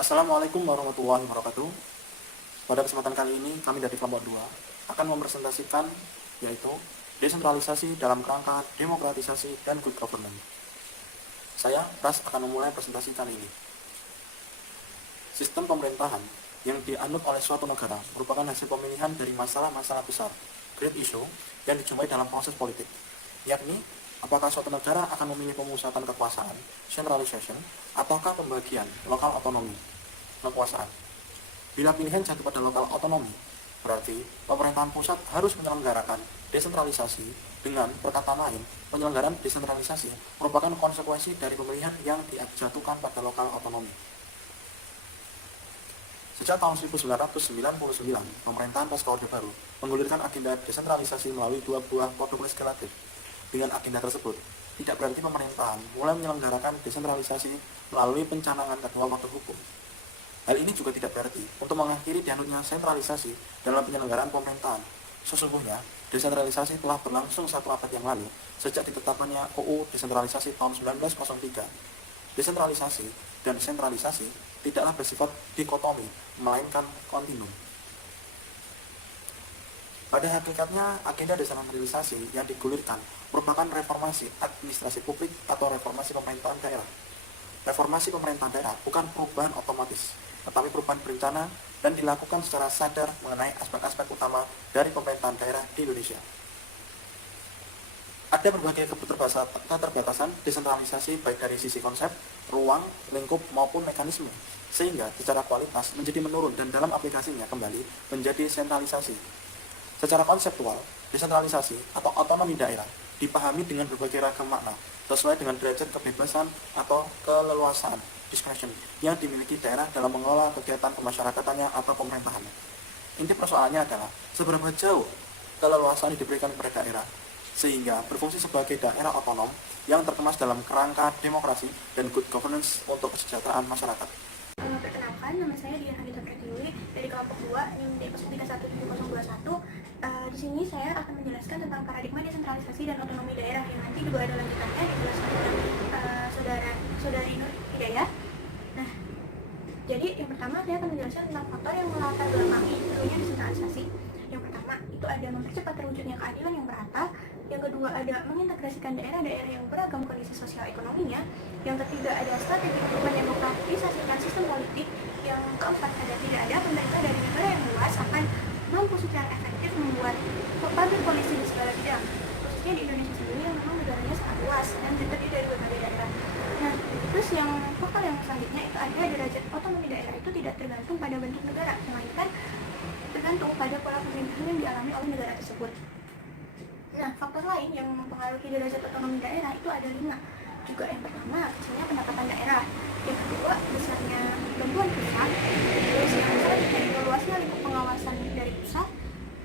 Assalamualaikum warahmatullahi wabarakatuh. Pada kesempatan kali ini kami dari kelompok 2 akan mempresentasikan yaitu desentralisasi dalam kerangka demokratisasi dan good governance. Saya Pras akan memulai presentasi kali ini. Sistem pemerintahan yang dianut oleh suatu negara merupakan hasil pemilihan dari masalah-masalah besar, great issue, yang dijumpai dalam proses politik, yakni apakah suatu negara akan memilih pemusatan kekuasaan, centralization, ataukah pembagian, lokal otonomi, kekuasaan. Bila pilihan jatuh pada lokal otonomi, berarti pemerintahan pusat harus menyelenggarakan desentralisasi. Dengan perkataan lain, penyelenggaraan desentralisasi merupakan konsekuensi dari pemilihan yang dijatuhkan pada lokal otonomi. Sejak tahun 1999, pemerintahan pasca Orde Baru menggulirkan agenda desentralisasi melalui 2 buah produk legislatif. Dengan agenda tersebut, tidak berarti pemerintahan mulai menyelenggarakan desentralisasi melalui pencanangan kedua waktu hukum. Hal ini juga tidak berarti untuk mengakhiri dianutnya sentralisasi dalam penyelenggaraan pemerintahan. Sesungguhnya, desentralisasi telah berlangsung 1 abad yang lalu sejak ditetapkannya UU Desentralisasi tahun 1903. Desentralisasi dan sentralisasi tidaklah bersifat dikotomi, melainkan kontinum. Pada hakikatnya, agenda desentralisasi yang digulirkan merupakan reformasi administrasi publik atau reformasi pemerintahan daerah. Reformasi pemerintahan daerah bukan perubahan otomatis, tetapi perubahan berencana dan dilakukan secara sadar mengenai aspek-aspek utama dari pemerintahan daerah di Indonesia. Ada berbagai keterbatasan desentralisasi baik dari sisi konsep, ruang, lingkup maupun mekanisme, sehingga secara kualitas menjadi menurun dan dalam aplikasinya kembali menjadi sentralisasi. Secara konseptual, desentralisasi atau otonomi daerah dipahami dengan berbagai ragam makna sesuai dengan derajat kebebasan atau keleluasaan discretion yang dimiliki daerah dalam mengelola kegiatan kemasyarakatannya atau pemerintahannya. Inti persoalannya adalah seberapa jauh keleluasaan yang diberikan kepada daerah sehingga berfungsi sebagai daerah otonom yang terkemas dalam kerangka demokrasi dan good governance untuk kesejahteraan masyarakat. Perkenalkan, nama saya Dian Hagita Pratiwi dari kelompok 2 yang di 031721. Di sini saya akan menjelaskan tentang paradigma desentralisasi dan otonomi daerah yang nanti juga ada lanjutannya dijelaskan oleh saudari Nur Hidayah. Nah, jadi yang pertama saya akan menjelaskan tentang faktor yang melatar belakangi perlunya desentralisasi. Yang pertama itu ada mempercepat terwujudnya keadilan yang merata. Yang kedua ada mengintegrasikan daerah-daerah yang beragam kondisi sosial ekonominya. Yang ketiga ada strategi untuk mendemokratisasikan sistem politik. Yang keempat ada tidak ada pemerintah dari negara yang luas akan mampu secara efektif membuat public policy di segala bidang, khususnya di Indonesia sendiri yang memang negaranya sangat luas dan terdiri dari berbagai daerah. Nah, terus yang faktor yang selanjutnya itu ada derajat otonomi daerah itu tidak tergantung pada bentuk negara, melainkan tergantung pada pola pemerintahan yang dialami oleh negara tersebut. Nah, faktor lain yang mempengaruhi derajat otonomi daerah itu ada 5. Juga yang pertama, kecilnya pendapatan daerah. Yang kedua, besarnya bantuan pusat. Terus yang selanjutnya, luasnya lingkup pengawasan dari pusat.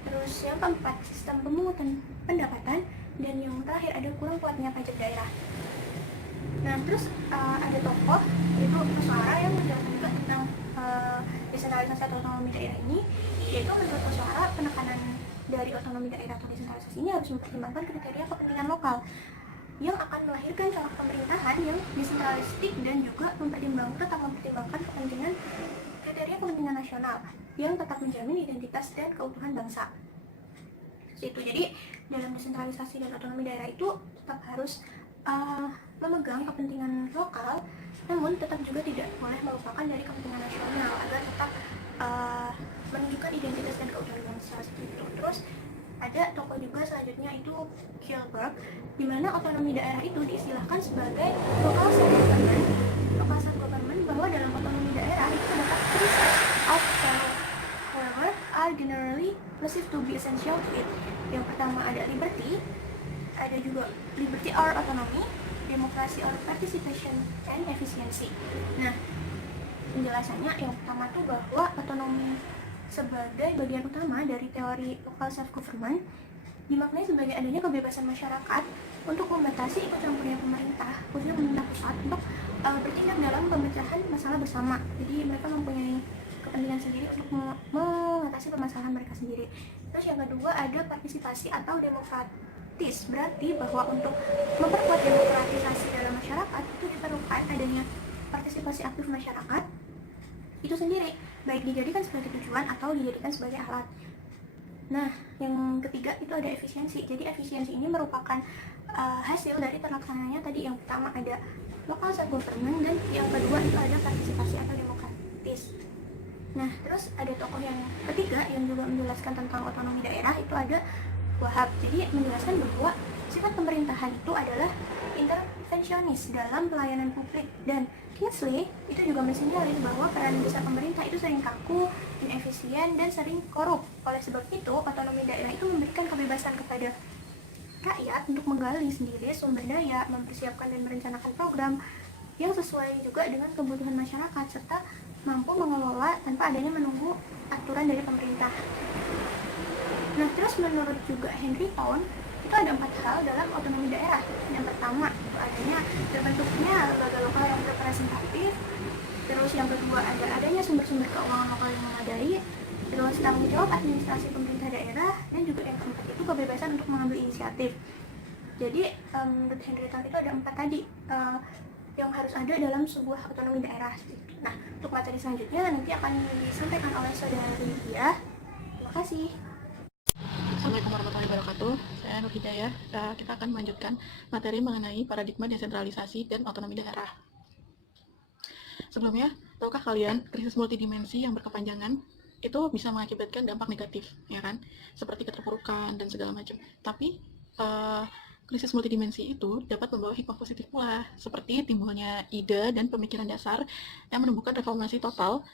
Terus yang keempat, sistem pemungutan pendapatan. Dan yang terakhir ada kurang kuatnya pajak daerah. Nah, terus ada tokoh, yaitu Koswara yang menjelaskan tentang desentralisasi atau otonomi daerah ini. Yaitu menurut Koswara, penekanan dari otonomi daerah atau desentralisasi ini harus mempertimbangkan kriteria kepentingan lokal yang akan melahirkan cara pemerintahan yang desentralistik dan juga tetap mempertimbangkan kriteria kepentingan nasional yang tetap menjamin identitas dan keutuhan bangsa. Itu jadi dalam desentralisasi dan otonomi daerah itu tetap harus memegang kepentingan lokal, namun tetap juga tidak boleh melupakan dari kepentingan nasional agar tetap menunjukkan identitas dan keutuhan bangsa seperti itu. Terus ada tokoh juga selanjutnya itu Gilbert, di mana otonomi daerah itu diistilahkan sebagai local self-government. Local self-government bahwa dalam otonomi daerah itu terdapat three sets of however are generally perceived to be essential to it. Yang pertama ada liberty, ada juga liberty or autonomy, demokrasi or participation, and efficiency. Nah, penjelasannya yang pertama tuh bahwa otonomi sebagai bagian utama dari teori local self-government dimaknai sebagai adanya kebebasan masyarakat untuk membatasi ikut campurnya pemerintah, khususnya pemerintah pusat, untuk bertindak dalam pemecahan masalah bersama. Jadi mereka mempunyai kepentingan sendiri untuk mengatasi permasalahan mereka sendiri. Terus yang kedua ada partisipasi atau demokratis, berarti bahwa untuk memperkuat demokratisasi dalam masyarakat itu diperlukan adanya partisipasi aktif masyarakat itu sendiri, baik dijadikan sebagai tujuan atau dijadikan sebagai alat. Nah, yang ketiga itu ada efisiensi. Jadi efisiensi ini merupakan hasil dari terlaksananya tadi. Yang pertama ada local self-government, dan yang kedua itu ada partisipasi atau demokratis. Nah, terus ada tokoh yang ketiga yang juga menjelaskan tentang otonomi daerah, itu ada Wahab. Jadi menjelaskan bahwa sifat pemerintahan itu adalah intervensionis dalam pelayanan publik, dan Kingsley itu juga mensinyalir bahwa peran besar pemerintah itu sering kaku, inefisien, dan sering korup. Oleh sebab itu, otonomi daerah itu memberikan kebebasan kepada rakyat untuk menggali sendiri sumber daya, mempersiapkan dan merencanakan program yang sesuai juga dengan kebutuhan masyarakat, serta mampu mengelola tanpa adanya menunggu aturan dari pemerintah. Nah, terus menurut juga Henry Town, itu ada 4 hal dalam otonomi daerah. Yang pertama, itu adanya terbentuknya lembaga lokal yang representatif. Terus yang kedua, adanya sumber-sumber keuangan lokal yang memadai. Terus tanggung jawab administrasi pemerintah daerah. Dan juga yang keempat itu kebebasan untuk mengambil inisiatif. Jadi, menurut Henry Town itu ada 4 tadi yang harus ada dalam sebuah otonomi daerah. Nah, untuk materi selanjutnya nanti akan disampaikan oleh saudara Lydia. Terima kasih. Assalamualaikum warahmatullahi wabarakatuh. Saya Nur Hidayah. Kita akan melanjutkan materi mengenai paradigma desentralisasi dan otonomi daerah. Sebelumnya, tahukah kalian krisis multidimensi yang berkepanjangan itu bisa mengakibatkan dampak negatif, ya kan? Seperti keterpurukan dan segala macam. Tapi krisis multidimensi itu dapat membawa hikmah positif pula, seperti timbulnya ide dan pemikiran dasar yang menumbuhkan reformasi total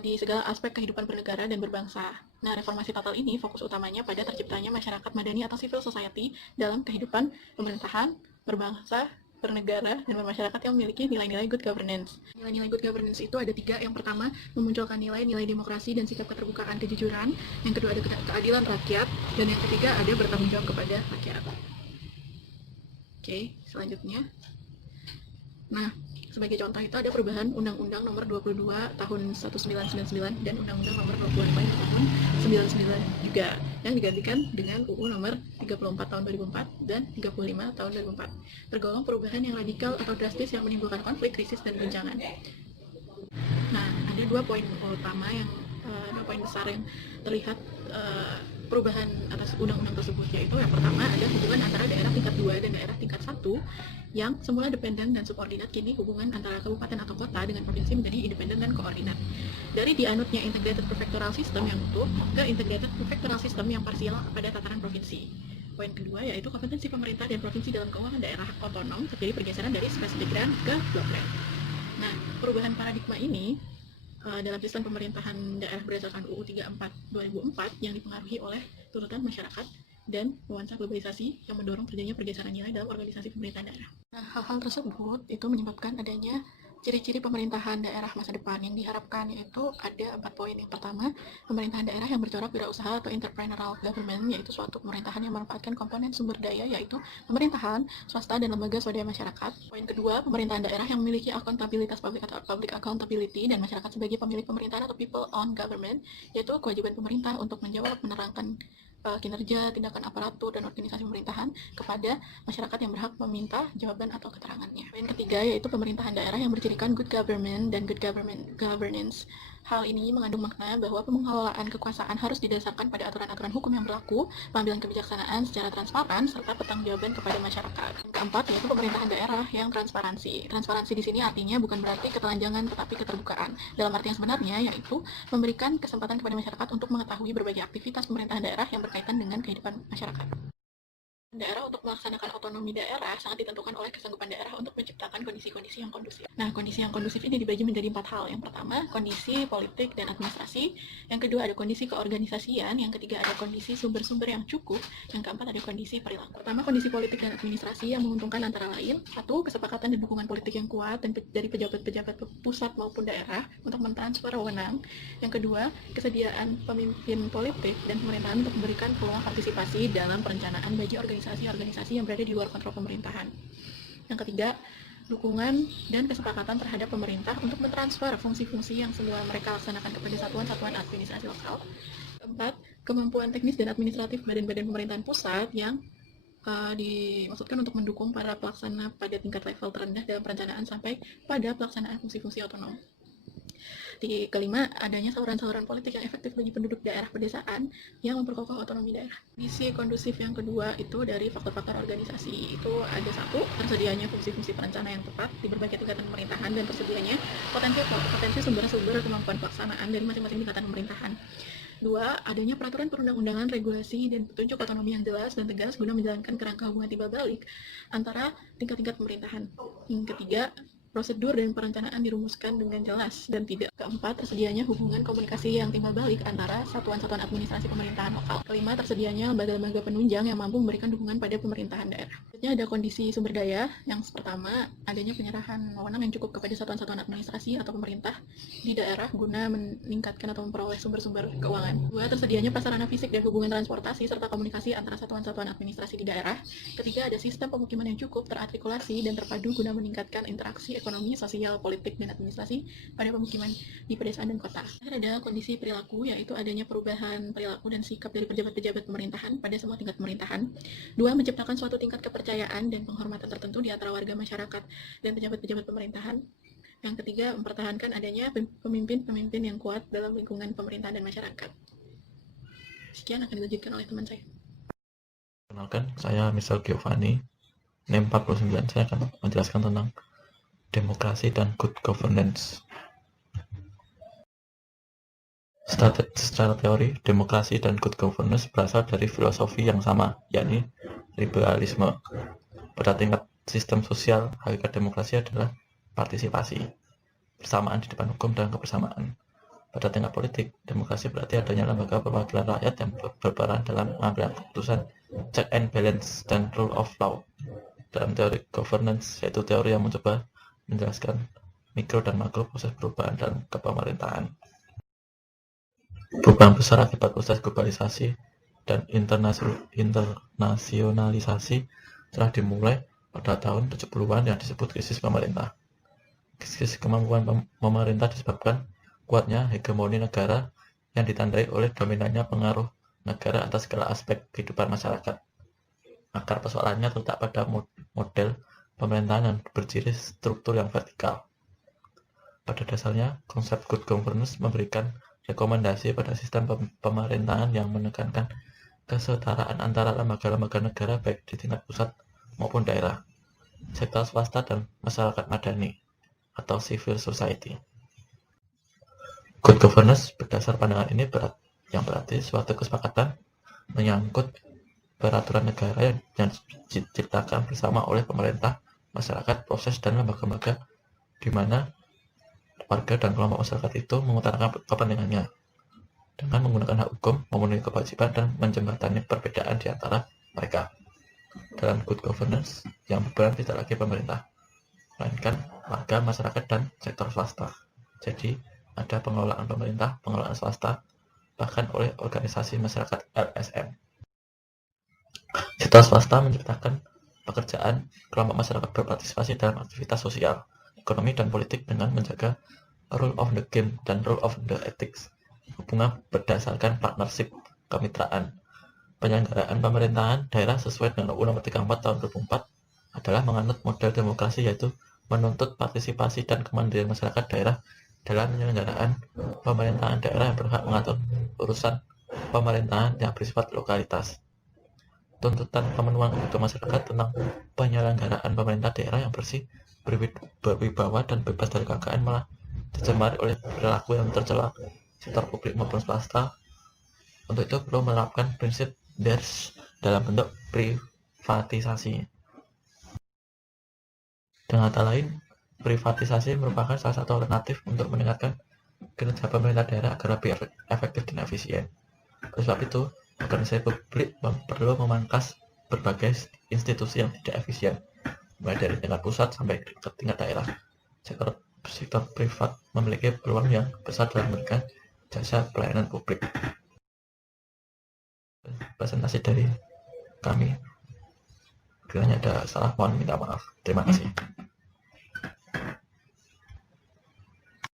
di segala aspek kehidupan bernegara dan berbangsa. Nah, reformasi total ini fokus utamanya pada terciptanya masyarakat madani atau civil society dalam kehidupan pemerintahan, berbangsa, bernegara, dan bermasyarakat yang memiliki nilai-nilai good governance. Nilai-nilai good governance itu ada 3. Yang pertama, memunculkan nilai-nilai demokrasi dan sikap keterbukaan kejujuran. Yang kedua, ada keadilan rakyat. Dan yang ketiga, ada bertanggung jawab kepada rakyat. Oke, selanjutnya. Nah, sebagai contoh itu ada perubahan Undang-Undang Nomor 22 Tahun 1999 dan Undang-Undang Nomor 25 Tahun 99 juga, yang digantikan dengan UU Nomor 34 Tahun 2004 dan 35 Tahun 2004. Tergolong perubahan yang radikal atau drastis yang menimbulkan konflik, krisis, dan guncangan. Nah, ada 2 poin utama yang 2 poin besar yang terlihat perubahan atas undang-undang tersebut, yaitu yang pertama ada hubungan antara daerah tingkat 2 dan daerah tingkat 1 yang semula dependen dan subordinat, kini hubungan antara kabupaten atau kota dengan provinsi menjadi independen dan koordinat. Dari dianutnya integrated prefectural system yang utuh ke integrated prefectural system yang parsial pada tataran provinsi. Poin kedua yaitu kompetensi pemerintah dan provinsi dalam keuangan daerah otonom terjadi pergeseran dari spesifik grand ke block grand. Nah, perubahan paradigma ini dalam sistem pemerintahan daerah berdasarkan UU 34 2004 yang dipengaruhi oleh tuntutan masyarakat dan nuansa globalisasi yang mendorong terjadinya pergeseran nilai dalam organisasi pemerintahan daerah. Nah, hal-hal tersebut itu menyebabkan adanya ciri-ciri pemerintahan daerah masa depan yang diharapkan, yaitu ada 4 poin. Yang pertama, pemerintahan daerah yang bercorak wirausaha atau entrepreneurial government, yaitu suatu pemerintahan yang memanfaatkan komponen sumber daya, yaitu pemerintahan, swasta, dan lembaga swadaya masyarakat. Poin kedua, pemerintahan daerah yang memiliki akuntabilitas publik atau public accountability dan masyarakat sebagai pemilik pemerintahan atau people owned government, yaitu kewajiban pemerintah untuk menjawab, menerangkan kinerja, tindakan aparatur, dan organisasi pemerintahan kepada masyarakat yang berhak meminta jawaban atau keterangannya. Poin ketiga yaitu pemerintahan daerah yang bercirikan good government dan good governance. Hal ini mengandung makna bahwa pengelolaan kekuasaan harus didasarkan pada aturan-aturan hukum yang berlaku, pengambilan kebijaksanaan secara transparan, serta pertanggungjawaban kepada masyarakat. Yang keempat yaitu pemerintahan daerah yang transparansi. Transparansi di sini artinya bukan berarti ketelanjangan, tetapi keterbukaan. Dalam arti yang sebenarnya yaitu memberikan kesempatan kepada masyarakat untuk mengetahui berbagai aktivitas pemerintahan daerah yang berkaitan dengan kehidupan masyarakat. Daerah untuk melaksanakan otonomi daerah sangat ditentukan oleh kesanggupan daerah untuk menciptakan kondisi-kondisi yang kondusif. Nah, kondisi yang kondusif ini dibagi menjadi 4 hal. Yang pertama, kondisi politik dan administrasi. Yang kedua, ada kondisi keorganisasian. Yang ketiga, ada kondisi sumber-sumber yang cukup. Yang keempat, ada kondisi perilaku. Pertama, kondisi politik dan administrasi yang menguntungkan antara lain: 1. Kesepakatan dan dukungan politik yang kuat dan dari pejabat-pejabat pusat maupun daerah untuk mentransfer wewenang. Yang kedua, kesediaan pemimpin politik dan pemerintahan untuk memberikan peluang partisipasi dalam perencanaan bagi organisasi yang berada di luar kontrol pemerintahan. Yang ketiga, dukungan dan kesepakatan terhadap pemerintah untuk mentransfer fungsi-fungsi yang semula mereka laksanakan kepada satuan-satuan administrasi lokal. Keempat, kemampuan teknis dan administratif badan-badan pemerintahan pusat yang dimaksudkan untuk mendukung para pelaksana pada tingkat level terendah dalam perencanaan sampai pada pelaksanaan fungsi-fungsi otonom. Kelima, adanya saluran-saluran politik yang efektif bagi penduduk daerah pedesaan yang memperkokoh otonomi daerah. Kondisi kondusif yang kedua itu dari faktor-faktor organisasi. Itu ada satu, tersedianya fungsi-fungsi perencanaan yang tepat di berbagai tingkatan pemerintahan dan tersedianya potensi sumber-sumber kemampuan pelaksanaan dari masing-masing tingkatan pemerintahan. Dua, adanya peraturan perundang-undangan, regulasi, dan petunjuk otonomi yang jelas dan tegas guna menjalankan kerangka hubungan timbal balik antara tingkat-tingkat pemerintahan. Yang ketiga, prosedur dan perencanaan dirumuskan dengan jelas dan tidak. Keempat, tersedianya hubungan komunikasi yang timbal balik antara satuan-satuan administrasi pemerintahan lokal. Kelima, tersedianya lembaga-lembaga penunjang yang mampu memberikan dukungan pada pemerintahan daerah. Selanjutnya ada kondisi sumber daya. Yang pertama, adanya penyerahan wewenang yang cukup kepada satuan-satuan administrasi atau pemerintah di daerah guna meningkatkan atau memperoleh sumber-sumber keuangan. Dua, tersedianya prasarana fisik dan hubungan transportasi serta komunikasi antara satuan-satuan administrasi di daerah. Ketiga, ada sistem pemukiman yang cukup, terartikulasi, dan terpadu guna meningkatkan interaksi ekonomi, sosial, politik, dan administrasi pada pemukiman di pedesaan dan kota. Terakhir ada kondisi perilaku, yaitu adanya perubahan perilaku dan sikap dari pejabat-pejabat pemerintahan pada semua tingkat pemerintahan. Dua, menciptakan suatu tingkat kepercayaan dan penghormatan tertentu di antara warga masyarakat dan pejabat-pejabat pemerintahan. Yang ketiga, mempertahankan adanya pemimpin-pemimpin yang kuat dalam lingkungan pemerintahan dan masyarakat. Sekian akan dilanjutkan oleh teman saya. Kenalkan, saya Misal Giovanni, NIM 49. Saya akan menjelaskan tentang demokrasi dan good governance. Secara teori, demokrasi dan good governance berasal dari filosofi yang sama, yakni liberalisme. Pada tingkat sistem sosial, hakikat demokrasi adalah partisipasi, persamaan di depan hukum dan kebersamaan. Pada tingkat politik, demokrasi berarti adanya lembaga perwakilan rakyat yang berperan dalam pengambilan keputusan, check and balance, dan rule of law. Dalam teori governance, yaitu teori yang mencoba menjelaskan mikro dan makro proses perubahan dalam kepemerintahan. Perubahan besar akibat proses globalisasi dan internasionalisasi telah dimulai pada tahun 70-an yang disebut krisis pemerintah. Krisis kemampuan pemerintah disebabkan kuatnya hegemoni negara yang ditandai oleh dominannya pengaruh negara atas segala aspek kehidupan masyarakat. Akar persoalannya terletak pada model pemerintahan yang berciri struktur yang vertikal. Pada dasarnya, konsep good governance memberikan rekomendasi pada sistem pemerintahan yang menekankan kesetaraan antara lembaga-lembaga negara baik di tingkat pusat maupun daerah, sektor swasta dan masyarakat madani atau civil society. Good governance berdasar pandangan ini yang berarti suatu kesepakatan menyangkut peraturan negara yang diciptakan bersama oleh pemerintah, masyarakat, proses, dan lembaga-lembaga di mana warga dan kelompok masyarakat itu mengutarakan kepentingannya dengan menggunakan hak hukum, memenuhi kewajiban, dan menjembatani perbedaan di antara mereka. Dalam good governance, yang berperan tidak lagi pemerintah, melainkan warga, masyarakat, dan sektor swasta. Jadi, ada pengelolaan pemerintah, pengelolaan swasta, bahkan oleh organisasi masyarakat LSM. Sektor swasta menciptakan pekerjaan, kelompok masyarakat berpartisipasi dalam aktivitas sosial, ekonomi, dan politik dengan menjaga rule of the game dan rule of the ethics. Hubungan berdasarkan partnership, kemitraan. Penyelenggaraan pemerintahan daerah sesuai dengan Undang-Undang 34 tahun 2004 adalah menganut model demokrasi, yaitu menuntut partisipasi dan kemandirian masyarakat daerah dalam penyelenggaraan pemerintahan daerah yang berhak mengatur urusan pemerintahan yang bersifat lokalitas. Tuntutan pemenuhan kebutuhan masyarakat tentang penyelenggaraan pemerintah daerah yang bersih, berwibawa, dan bebas dari KKN malah dicemari oleh perilaku yang tercela sektor publik maupun swasta. Untuk itu perlu menerapkan prinsip DERS dalam bentuk privatisasi. Dengan kata lain, privatisasi merupakan salah satu alternatif untuk meningkatkan kinerja pemerintah daerah agar lebih efektif dan efisien. Oleh sebab itu, organisasi publik perlu memangkas berbagai institusi yang tidak efisien, mulai dari tingkat pusat sampai ke tingkat daerah. Sektor privat memiliki peluang yang besar dalam memberikan jasa pelayanan publik. Presentasi dari kami, kiranya ada salah mohon minta maaf. Terima kasih.